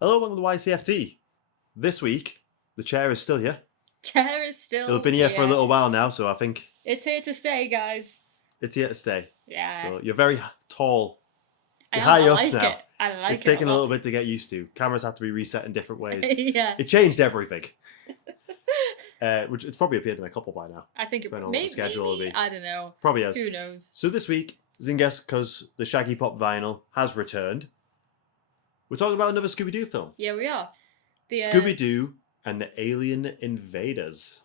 Hello, welcome to YCFT. This week, the chair is still here. Chair is still It's been here for a little while now, so I think it's here to stay, guys. it's here to stay. Yeah. So you're very tall. You're I high up like now. it. I like it. It's taken a little bit to get used to. Cameras have to be reset in different ways. Yeah. It changed everything. Which it's probably appeared in a couple by now. I think it Depending on maybe, what the schedule will be. I don't know. Probably has. Who knows? So this week, Zingas, because the Shaggy Pop vinyl has returned, we're talking about another Scooby-Doo film. Yeah, we are. The Scooby-Doo and the Alien Invaders,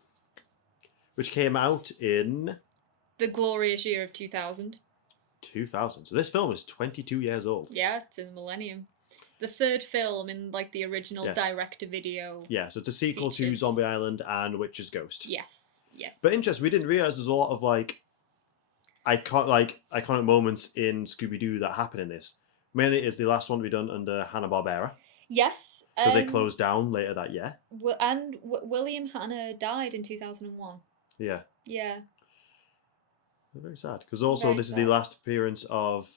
which came out in the glorious year of 2000. 2000. So this film is 22 years old. Yeah, it's in the millennium. The third film in like the original direct-to-video. Yeah, so it's a sequel to Zombie Island and Witch's Ghost. Yes, yes. But interesting, we didn't realize there's a lot of iconic moments in Scooby-Doo that happen in this. Mainly, it's the last one to be done under Hanna-Barbera. Yes. Because they closed down later that year. And William Hanna died in 2001. Yeah. Yeah. Very sad. Because also, this is the last appearance of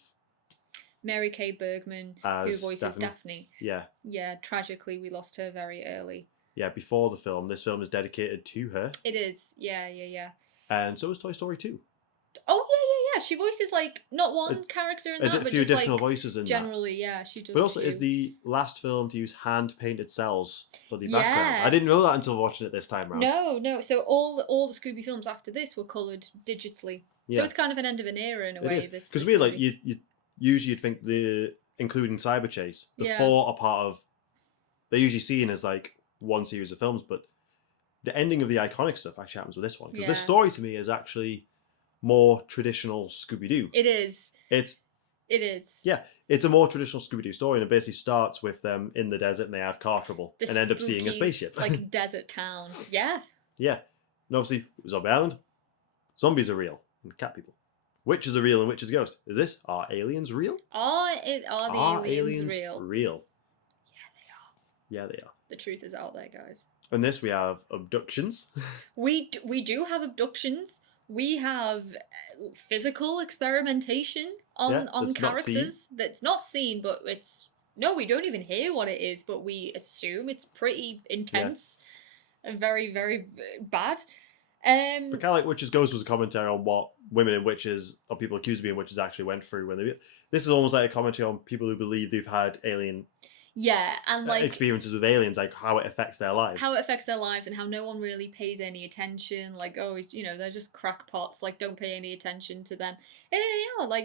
Mary Kay Bergman, who voices Daphne. Yeah. Yeah, tragically, we lost her very early. Yeah, before the film. This film is dedicated to her. It is. Yeah. And so is Toy Story 2. Oh, yeah. She voices, like, not one character in that, but a few just, additional like, voices in generally, yeah, she does. But also is the last film to use hand-painted cells for the background. I didn't know that until watching it this time around. No. So all the Scooby films after this were coloured digitally. Yeah. So it's kind of an end of an era in a way. Because we like you usually you'd think including Cyber Chase, the four are part of. They're usually seen as like one series of films, but the ending of the iconic stuff actually happens with this one because this story to me is actually more traditional Scooby-Doo. It is. It is. Yeah, it's a more traditional Scooby-Doo story, and it basically starts with them in the desert and they have car trouble and end up seeing a spaceship. Like desert town. Yeah. Yeah. And obviously, Zombie Island, zombies are real, and cat people. Witches are real and witches ghost. Are aliens real? Are the aliens real? Real. Yeah, they are. Yeah, they are. The truth is out there, guys. In this, we have abductions. We do have abductions. We have physical experimentation on characters that's not seen, but we don't even hear what it is, but we assume it's pretty intense and very, very bad. But kind of like Witches Ghost was a commentary on what women and witches, or people accused of being witches, actually went through when they. This is almost like a commentary on people who believe they've had alien. Yeah, and like experiences with aliens, like how it affects their lives. How it affects their lives and how no one really pays any attention. Like, oh, they're just crackpots. Like, don't pay any attention to them. And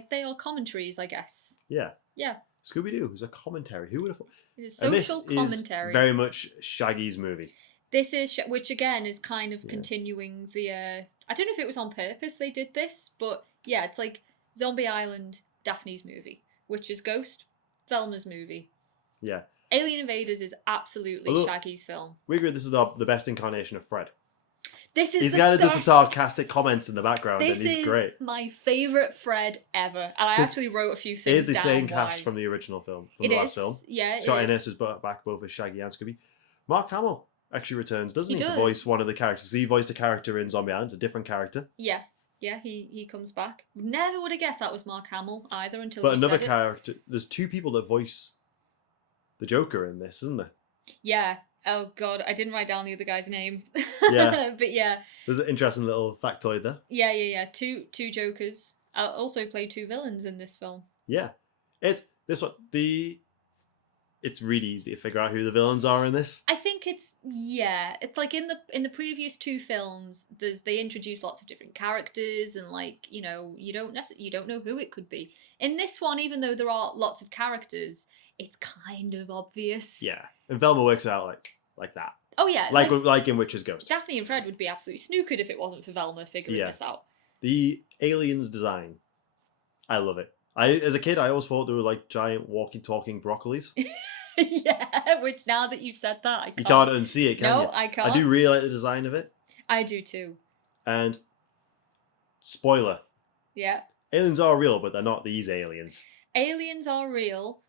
they are commentaries, I guess. Yeah. Yeah. Scooby-Doo is a commentary. Who would have thought? It is social commentary. Is very much Shaggy's movie. This is, which again is kind of continuing the. I don't know if it was on purpose they did this, but yeah, it's like Zombie Island, Daphne's movie, Witch's Ghost, Velma's movie. Yeah. Alien Invaders is absolutely Shaggy's film. We agree this is the best incarnation of Fred. He's kind of does the sarcastic comments in the background, and he's great. My favourite Fred ever. And I actually wrote a few things down. It is the same cast from the original film, from the last film. Yeah, it Scott Innes is back both as Shaggy and Scooby. Mark Hamill actually returns, doesn't he to voice one of the characters. He voiced a character in Zombie Island, a different character. Yeah, he comes back. Never would have guessed that was Mark Hamill either until. But another character. There's two people that voice the Joker in this, isn't there? Yeah. Oh God, I didn't write down the other guy's name. Yeah. But yeah. There's an interesting little factoid there. Yeah. Two Jokers. Also played two villains in this film. Yeah. It's really easy to figure out who the villains are in this. I think it's like in the previous two films, they introduce lots of different characters and you don't know who it could be. In this one, even though there are lots of characters, it's kind of obvious. Yeah, and Velma works it out like that. Oh yeah, like in Witch's Ghost. Daphne and Fred would be absolutely snookered if it wasn't for Velma figuring this out. The aliens design, I love it. As a kid, I always thought they were like giant walking, talking broccolis. Yeah, which now that you've said that, I can't. You can't unsee it, can you? No, I can't. I do really like the design of it. I do too. And spoiler. Yeah. Aliens are real, but they're not these aliens. Aliens are real,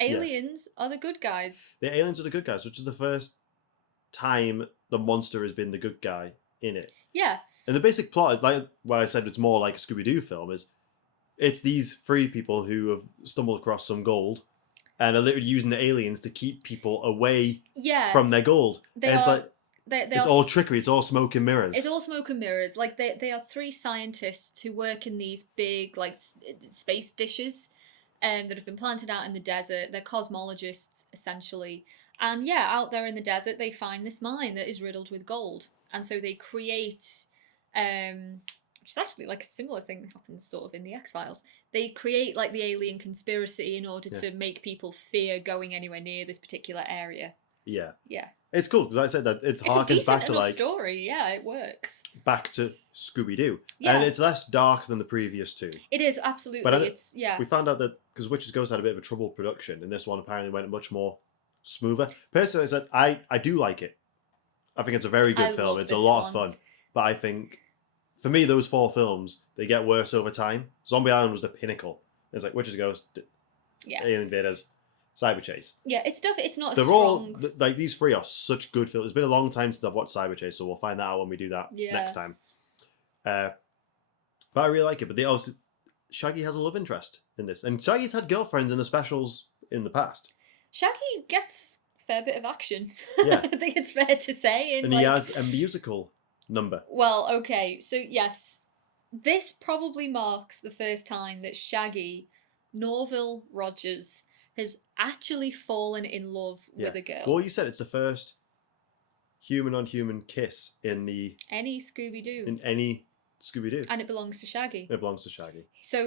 aliens are the good guys. The aliens are the good guys, which is the first time the monster has been the good guy in it. Yeah. And the basic plot is like why I said it's more like a Scooby-Doo film is it's these three people who have stumbled across some gold and they're literally using the aliens to keep people away Yeah. from their gold. And it's like it's all trickery. It's all smoke and mirrors. It's all smoke and mirrors. Like they are three scientists who work in these big like space dishes, that have been planted out in the desert. They're cosmologists essentially, and yeah, out there in the desert they find this mine that is riddled with gold, and so they create, which is actually like a similar thing that happens sort of in the X-Files. They create like the alien conspiracy in order to make people fear going anywhere near this particular area. Yeah. Yeah. It's cool because I said that it's harkens back to like story. Yeah, it works. Back to Scooby-Doo, Yeah. and it's less dark than the previous two. It is absolutely. But we found out that because Witch's Ghost had a bit of a troubled production, and this one apparently went much more smoother. Personally, I said I do like it. I think it's a very good film. It's a lot of fun, but I think for me those 4 films they get worse over time. Zombie Island was the pinnacle. It's like Witch's Ghost, Alien Invaders, Cyber Chase. Yeah, it's not. They're all like these 3 are such good films. It's been a long time since I've watched Cyber Chase, so we'll find that out when we do that next time. But I really like it. But they also Shaggy has a love interest in this, and Shaggy's had girlfriends in the specials in the past. Shaggy gets a fair bit of action. Yeah, I think it's fair to say. And he has a musical number. Well, okay, so yes, this probably marks the first time that Shaggy, Norville Rogers, has actually fallen in love with a girl. Well, you said it's the first human-on-human kiss in any Scooby-Doo. In any Scooby-Doo. And it belongs to Shaggy. It belongs to Shaggy. So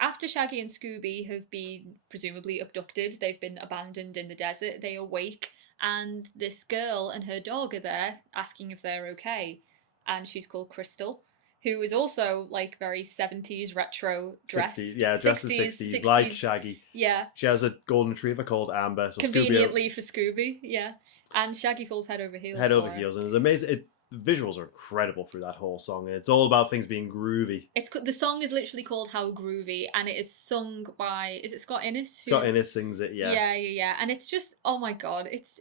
after Shaggy and Scooby have been presumably abducted, they've been abandoned in the desert, they awake, and this girl and her dog are there asking if they're okay. And she's called Crystal, who is also like very 70s retro dress. 60s, yeah, dressed in 60s, like Shaggy. Yeah. She has a golden retriever called Amber. So conveniently for Scooby, yeah. And Shaggy falls head over heels. Head over heels, and it's amazing. The visuals are incredible through that whole song, and it's all about things being groovy. The song is literally called How Groovy, and it is sung by, is it Scott Innes? Scott Innes sings it, yeah. Yeah. And it's just, oh my god, it's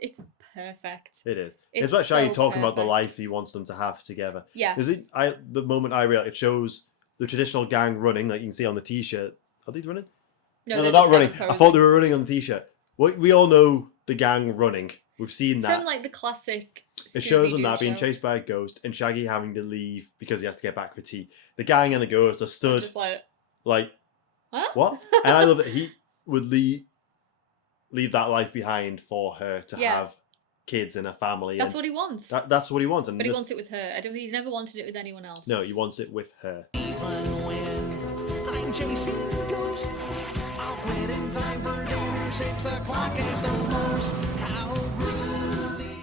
perfect. It is. It's about Shaggy talking about the life he wants them to have together. Yeah. Because the moment I realized, it shows the traditional gang running, like you can see on the t-shirt. Are they running? No, they're not running. I thought they were running on the t-shirt. We all know the gang running. We've seen that. From like the classic Scooby-Doo It shows them that show. being chased by a ghost and Shaggy having to leave because he has to get back for tea. The gang and the ghost are stood just like huh? What? And I love that he would leave that life behind for her to have kids and a family. That's what he wants. That's what he wants. But he wants it with her. I don't think he's never wanted it with anyone else. No, he wants it with her. Even when I'm chasing ghosts, I'll quit in time for dinner, 6 o'clock at the most. How groovy.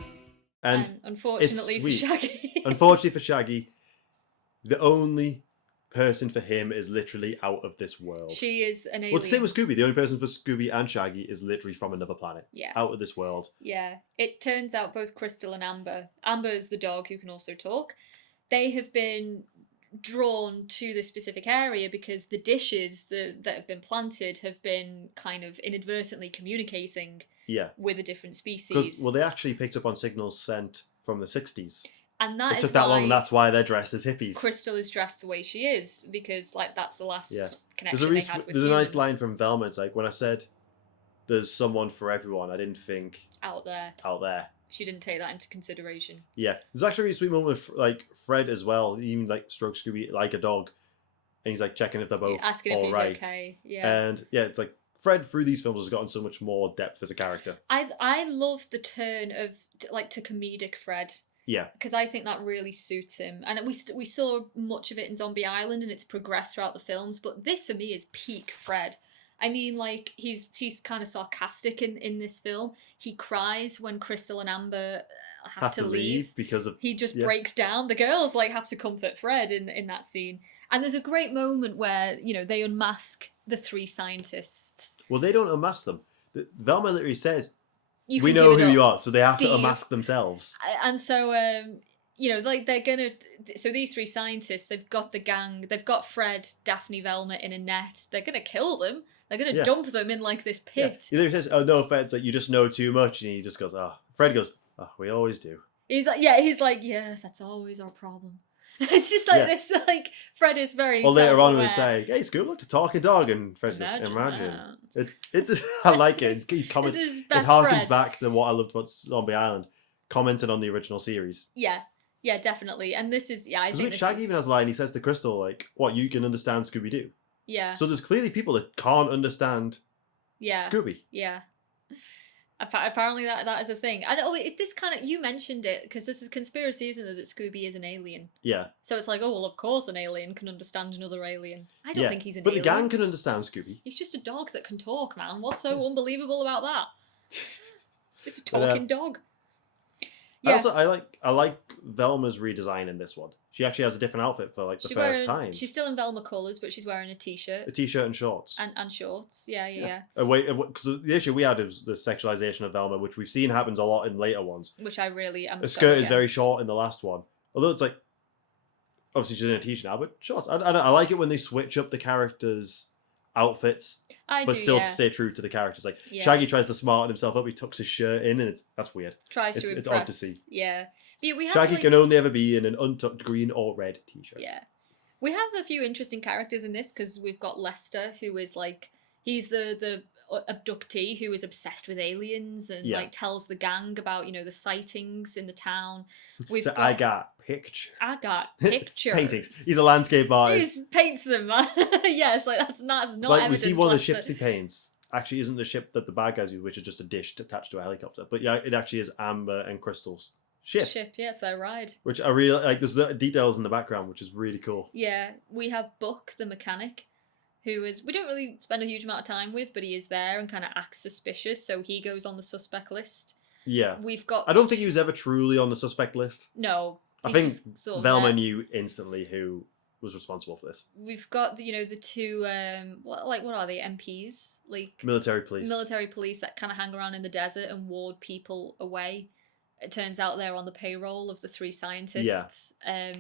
And unfortunately for Shaggy. Unfortunately for Shaggy, the only person for him is literally out of this world. She is an alien. Well, it's the same with Scooby. The only person for Scooby and Shaggy is literally from another planet. Yeah. Out of this world. Yeah. It turns out both Crystal and Amber is the dog who can also talk, they have been drawn to this specific area because the dishes that have been planted have been kind of inadvertently communicating with a different species. Well, they actually picked up on signals sent from the 60s. And that it took that long, and that's why they're dressed as hippies. Crystal is dressed the way she is, because like that's the last connection they had with There's humans. a nice line from Velma. It's like, when I said there's someone for everyone, I didn't think out there. She didn't take that into consideration. Yeah. There's actually a really sweet moment with like Fred as well. He even like strokes Scooby like a dog. And he's like checking if they're both asking if he's okay. Yeah. And yeah, it's like Fred through these films has gotten so much more depth as a character. I love the turn of like to comedic Fred. Yeah. Because I think that really suits him. And we saw much of it in Zombie Island, and it's progressed throughout the films, but this for me is peak Fred. I mean, like, he's kind of sarcastic in this film. He cries when Crystal and Amber have to leave because of... He just breaks down. The girls, like, have to comfort Fred in that scene. And there's a great moment where, you know, they unmask the 3 scientists. Well, they don't unmask them. Velma literally says, we know who you are, so they have to unmask themselves. And so, you know, like so these 3 scientists, they've got the gang, they've got Fred, Daphne, Velma in a net. They're going to kill them. They're going to dump them in like this pit. He literally says, oh no, Fred's like, you just know too much. And he just goes, Fred goes, we always do. He's like, yeah, that's always our problem. It's just like Yeah. this, like, Fred is very Well, later on, we self-aware. would say, "Hey, Scoob, look, a talking dog," and Fred says, "Imagine." that. It's I like it. He comments. This is It best harkens Fred. back to what I loved about Zombie Island, commenting on the original series. Yeah, definitely. And this is, I Because think with Shaggy even has a line, he says to Crystal, like, "What, you can understand Scooby-Doo?" Yeah. So there's clearly people that can't understand Yeah. Scooby. Yeah. Apparently that is a thing. And this kind of, you mentioned it, because this is conspiracy, isn't it, that Scooby is an alien? Yeah. So it's like, oh, well, of course an alien can understand another alien. I don't think he's an but alien. the gang can understand Scooby. He's just a dog that can talk, man. What's so unbelievable about that? Just a talking dog. Yeah. I like Velma's redesign in this one. She actually has a different outfit for like the first time. She's still in Velma colours, but she's wearing a t-shirt. A t-shirt and shorts. And shorts. Yeah. Wait, because the issue we had is the sexualization of Velma, which we've seen happens a lot in later ones. Which I really am. The skirt is very short in the last one. Although it's like, obviously she's in a t-shirt now, but shorts. I like it when they switch up the characters' outfits, but still stay true to the characters. Like Shaggy tries to smarten himself up, he tucks his shirt in, and that's weird. It's odd to see. Yeah. We have, Shaggy can only ever be in an untucked green or red t-shirt. Yeah. We have a few interesting characters in this, because we've got Lester, who is like, he's the abductee who is obsessed with aliens and like tells the gang about, the sightings in the town. I got pictures. Paintings. He's a landscape artist. He paints them, man. Yes, like that's not like evidence. We see one of the ships he paints actually isn't the ship that the bad guys use, which is just a dish attached to a helicopter. But yeah, it actually is Amber and Crystal's ship. Yes, their ride. Which I really like. There's the details in the background, which is really cool. Yeah, we have Buck, the mechanic, who is, we don't really spend a huge amount of time with, but he is there and kind of acts suspicious, so he goes on the suspect list. Yeah. We've got... I don't think he was ever truly on the suspect list. No. I think Velma knew instantly who was responsible for this. We've got, the two, what are they, MPs? Like... Military police. Military police that kind of hang around in the desert and ward people away. It turns out they're on the payroll of the three scientists. Yeah.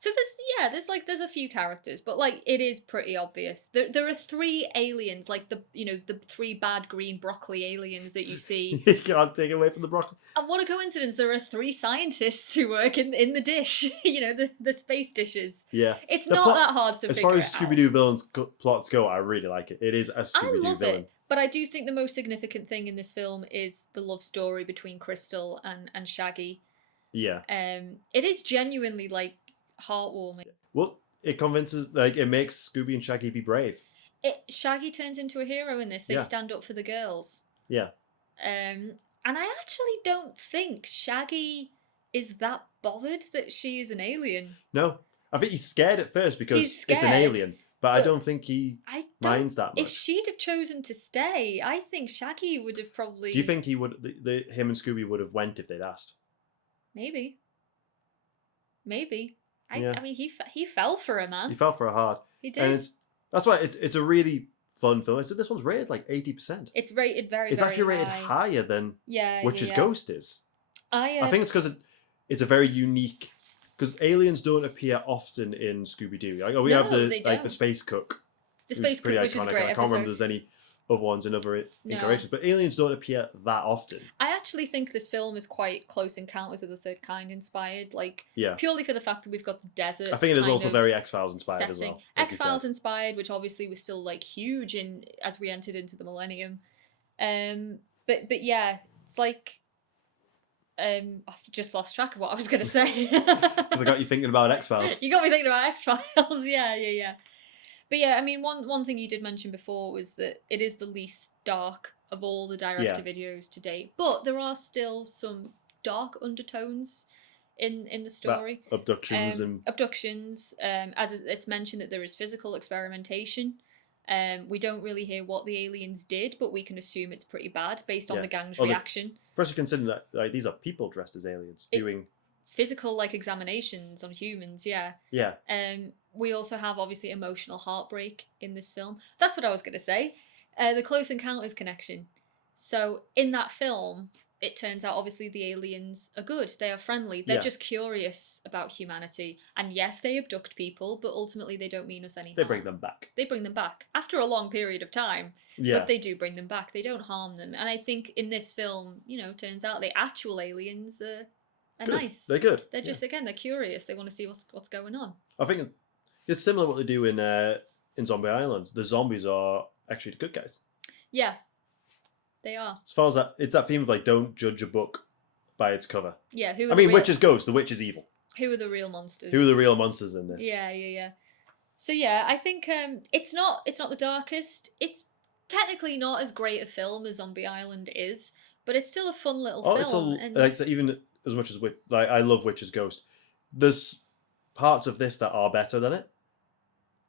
So there's a few characters, but like it is pretty obvious. There are three aliens, like the three bad green broccoli aliens that you see. You can't take away from the broccoli. And what a coincidence! There are three scientists who work in the dish. The space dishes. Yeah, it's not that hard to. As far as Scooby-Doo villains plots go, I really like it. It is a Scooby-Doo villain. It. But I do think the most significant thing in this film is the love story between Crystal and Shaggy. Yeah. It is genuinely like heartwarming. Well, it makes Scooby and Shaggy be brave. Shaggy turns into a hero in this. They stand up for the girls. Yeah. And I actually don't think Shaggy is that bothered that she is an alien. No. I think he's scared at first because it's an alien. But I don't think he minds that much. If she'd have chosen to stay, I think Shaggy would have probably... Do you think he would? Him and Scooby would have went if they'd asked? Maybe. I mean, he fell for her, man. He fell for her hard. He did. And that's why it's a really fun film. I said this one's rated like 80%. It's rated very, it's very actually rated high. higher than Witch's Ghost is. I think it's because it's a very unique... Because aliens don't appear often in Scooby-Doo. We have the space cook. The space cook, which is great. I can't remember if there's any other ones in other incarnations, but aliens don't appear that often. I actually think this film is quite Close Encounters of the Third Kind inspired, purely for the fact that we've got the desert. I think it is also very X-Files inspired as well. X-Files inspired, which obviously was still huge as we entered into the millennium. But yeah, it's like. I've just lost track of what I was going to say. Because I got you thinking about X-Files. You got me thinking about X-Files, yeah. But yeah, I mean, one thing you did mention before was that it is the least dark of all the direct-to-videos to date. But there are still some dark undertones in the story. Abductions. As it's mentioned that there is physical experimentation. We don't really hear what the aliens did, but we can assume it's pretty bad based on the gang's reaction. Especially considering that these are people dressed as aliens doing physical examinations on humans. Yeah. We also have obviously emotional heartbreak in this film. That's what I was going to say. The Close Encounters connection. So in that film, it turns out obviously the aliens are good. They are friendly. They're just curious about humanity. And yes, they abduct people, but ultimately they don't mean us any harm. They bring them back. After a long period of time. Yeah. But they do bring them back. They don't harm them. And I think in this film, turns out the actual aliens are are Good. nice. They're good. They're just again, they're curious. They want to see what's going on. I think it's similar to what they do in Zombie Island. The zombies are actually the good guys. Yeah, they are. As far as that, it's that theme of like, don't judge a book by its cover. Yeah, witch is ghost. The witch is evil. Who are the real monsters? Who are the real monsters in this? Yeah. So yeah, I think it's not the darkest. It's technically not as great a film as Zombie Island is, but it's still a fun little film. It's even as much as I love Witch's Ghost. There's parts of this that are better than it.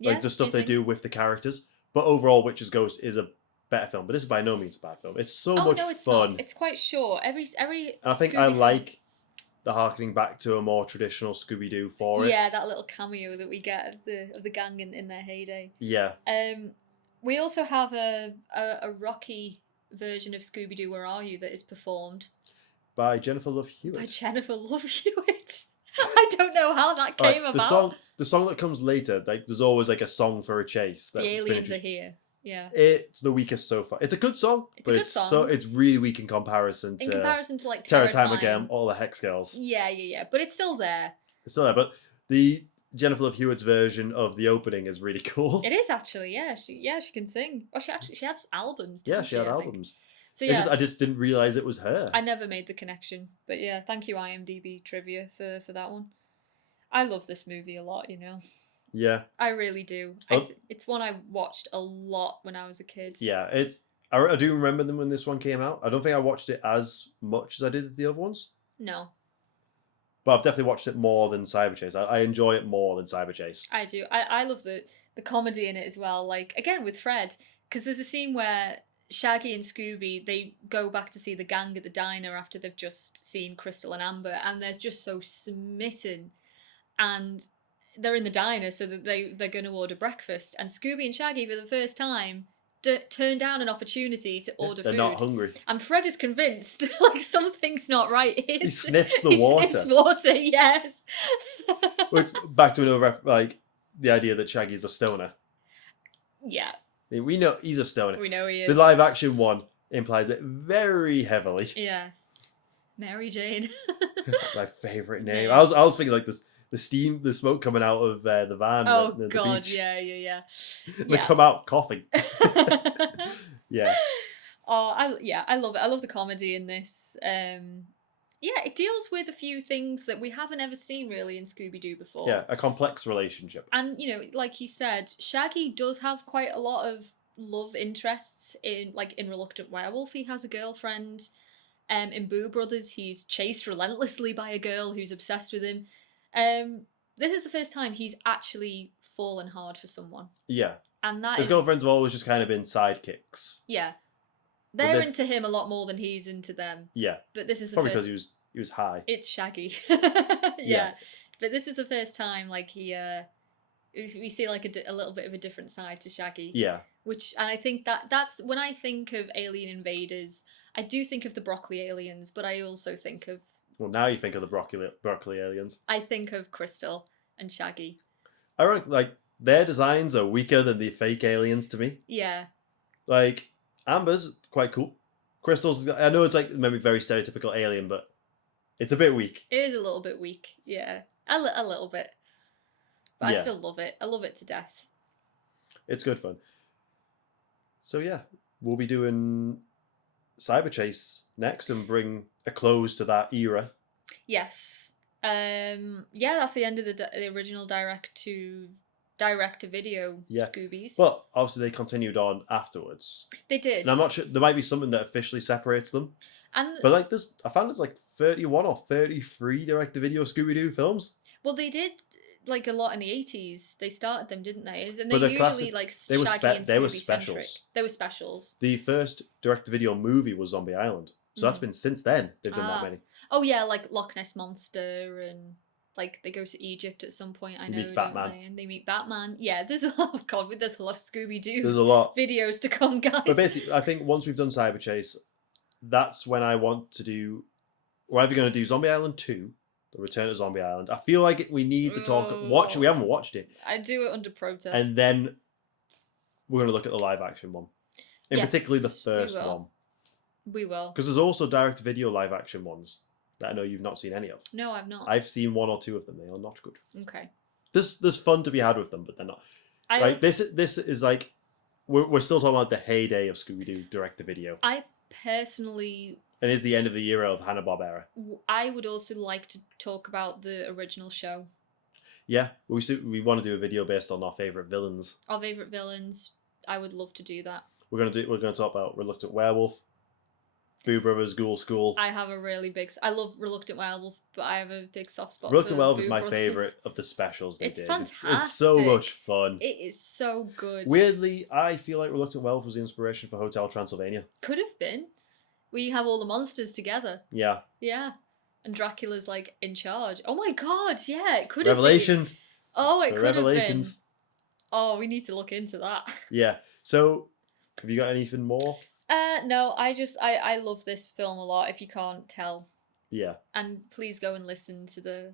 Like the stuff they do with the characters. But overall, Witch's Ghost is a better film. But this is by no means a bad film. It's it's fun. Not. It's quite short. Every. And I think I like the harkening back to a more traditional Scooby-Doo for it. Yeah, that little cameo that we get of the gang in their heyday. Yeah. We also have a Rocky version of Scooby-Doo Where Are You that is performed by Jennifer Love Hewitt. I don't know how that came about. The song that comes later, like there's always like a song for a chase. The aliens are here. Yeah. It's the weakest so far. It's a good song, it's really weak in comparison to like Terror Time Again, all the Hex Girls. Yeah. But it's still there. But the Jennifer Love Hewitt's version of the opening is really cool. It is actually, yeah. She can sing. Oh, she had albums. Yeah, she had albums. So yeah, I just didn't realize it was her. I never made the connection, but yeah, thank you IMDb trivia for that one. I love this movie a lot, Yeah, I really do. It's one I watched a lot when I was a kid. Yeah, I do remember them when this one came out. I don't think I watched it as much as I did the other ones. No. But I've definitely watched it more than Cyberchase. I enjoy it more than Cyberchase. I do. I love the comedy in it as well. Like, again, with Fred, because there's a scene where Shaggy and Scooby, they go back to see the gang at the diner after they've just seen Crystal and Amber, and they're just so smitten. And they're in the diner, so that they're going to order breakfast. And Scooby and Shaggy, for the first time, turn down an opportunity to order food. They're not hungry. And Fred is convinced, like, something's not right. He sniffs the water. He sniffs water, yes. Which, back to another, like, the idea that Shaggy's a stoner. Yeah. I mean, we know he's a stoner. We know he is. The live action one implies it very heavily. Yeah. Mary Jane. My favourite name. I was thinking like this. The smoke coming out of the van. Oh the God, beach. yeah. They come out coughing. Yeah. Oh, I love it. I love the comedy in this. Yeah, it deals with a few things that we haven't ever seen really in Scooby-Doo before. Yeah, a complex relationship. And like you said, Shaggy does have quite a lot of love interests in Reluctant Werewolf. He has a girlfriend. In Boo Brothers, he's chased relentlessly by a girl who's obsessed with him. This is the first time he's actually fallen hard for someone. Yeah. And his girlfriends have always just kind of been sidekicks. Yeah. They're into him a lot more than he's into them. Yeah. But this is the probably first... because he was high. It's Shaggy. Yeah. But this is the first time like we see like a little bit of a different side to Shaggy. Yeah. And I think that's when I think of Alien Invaders, I do think of the broccoli aliens, but I also think of... Well, now you think of the broccoli aliens. I think of Crystal and Shaggy. I reckon, like, their designs are weaker than the fake aliens to me. Yeah. Like, Amber's quite cool. Crystal's, I know it's like maybe very stereotypical alien, but it's a bit weak. It is a little bit weak, yeah. A little bit. But yeah. I still love it. I love it to death. It's good fun. So yeah, we'll be doing Cyberchase next and bring a close to that era. Yes. Yeah, that's the end of the original direct to video Scoobies. But obviously they continued on afterwards. They did. And I'm not sure, there might be something that officially separates them. But like I found there's like 31 or 33 direct to video Scooby-Doo films. Well, they did like a lot in the 80s. They started them, didn't they? And they usually classic, like they were Shaggy and they were Scooby specials. Centric. They were specials. The first direct to video movie was Zombie Island. So that's been since then they've done that many. Oh yeah, like Loch Ness Monster and like they go to Egypt at some point. I know, meet Batman. and they meet Batman. Yeah, there's a lot. God, there's a lot of Scooby-Doo. There's a lot videos to come, guys. But basically, I think once we've done Cyberchase, that's when I want to do. We're either going to do Zombie Island 2, The Return to Zombie Island. I feel like we need to watch it. We haven't watched it. I do it under protest. And then we're going to look at the live action one, particularly the first one. We will. Because there's also direct to video live action ones. that I know you've not seen any of. No, I've not. I've seen 1 or 2 of them. They are not good. Okay. There's fun to be had with them, but they're not. This is like we're still talking about the heyday of Scooby-Doo direct-to-video. I personally... And is the end of the era of Hanna-Barbera. I would also like to talk about the original show. Yeah, we want to do a video based on our favourite villains. Our favourite villains. I would love to do that. We're gonna talk about Reluctant Werewolf, Boo Brothers, Ghoul School. I have a really big... I love Reluctant Werewolf, but I have a big soft spot Reluctant for Werewolf is Boo my Brothers. favourite of the specials they did. Fantastic. It's so much fun. It is so good. Weirdly, I feel like Reluctant Werewolf was the inspiration for Hotel Transylvania. Could have been. We have all the monsters together. Yeah. Yeah. And Dracula's like in charge. Oh my god, yeah, it could have Revelations. been. Oh, it The could have been. Revelations. Oh, we need to look into that. Yeah. So, have you got anything more? No, I love this film a lot, if you can't tell. Yeah. And please go and listen to the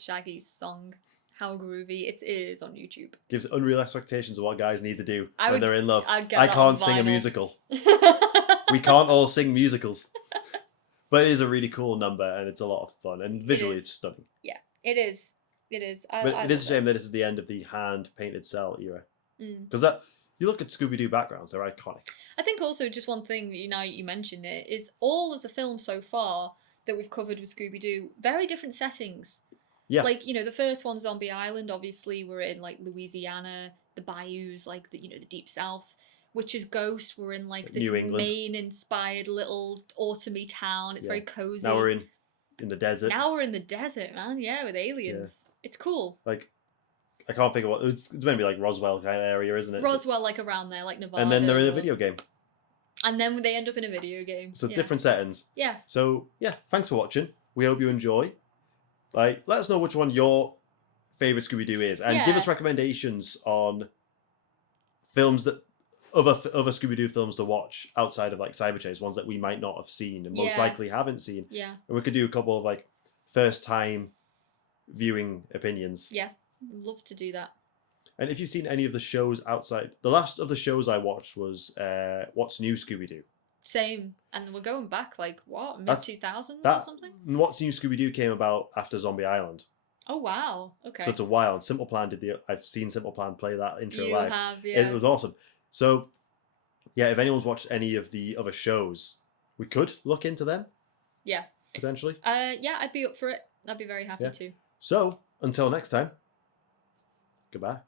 Shaggy song. How groovy. It is on YouTube. Gives unreal expectations of what guys need to do when they're in love. I'd get I that can't on sing a vinyl. musical. We can't all sing musicals. But it is a really cool number and it's a lot of fun. And visually it's stunning. Yeah, it is. It is. But it is a shame that this is the end of the hand-painted cell era. Mm. Because you look at Scooby-Doo backgrounds, they're iconic. I think also just one thing, now you mentioned it, is all of the films so far that we've covered with Scooby-Doo, very different settings. Yeah. Like, the first one, Zombie Island, obviously we're in like Louisiana, the bayous, like the deep south. Witch's Ghost, we're in like this New England. Maine-inspired little autumnly town. It's very cozy. Now we're in the desert. Now we're in the desert, man. Yeah, with aliens. Yeah. It's cool. Like, I can't think of what it's maybe like Roswell kind of area, isn't it? Roswell, like around there, like Nevada. And then they're in a video game. And then they end up in a video game. So different settings. Yeah. So yeah, thanks for watching. We hope you enjoy. Like, let us know which one your favorite Scooby-Doo is, and give us recommendations on films that other Scooby-Doo films to watch outside of like Cyberchase, ones that we might not have seen and most likely haven't seen. Yeah. And we could do a couple of like first time viewing opinions. Yeah. Love to do that. And if you've seen any of the shows outside, the last of the shows I watched was What's New Scooby-Doo. Same. And we're going back like what, mid-2000s or something? What's New Scooby-Doo came about after Zombie Island. Oh wow. Okay. So it's a while. Simple Plan I've seen Simple Plan play that intro live. Have, yeah. It was awesome. So yeah, if anyone's watched any of the other shows, we could look into them. Yeah. Potentially. Yeah, I'd be up for it. I'd be very happy to. So until next time. Goodbye.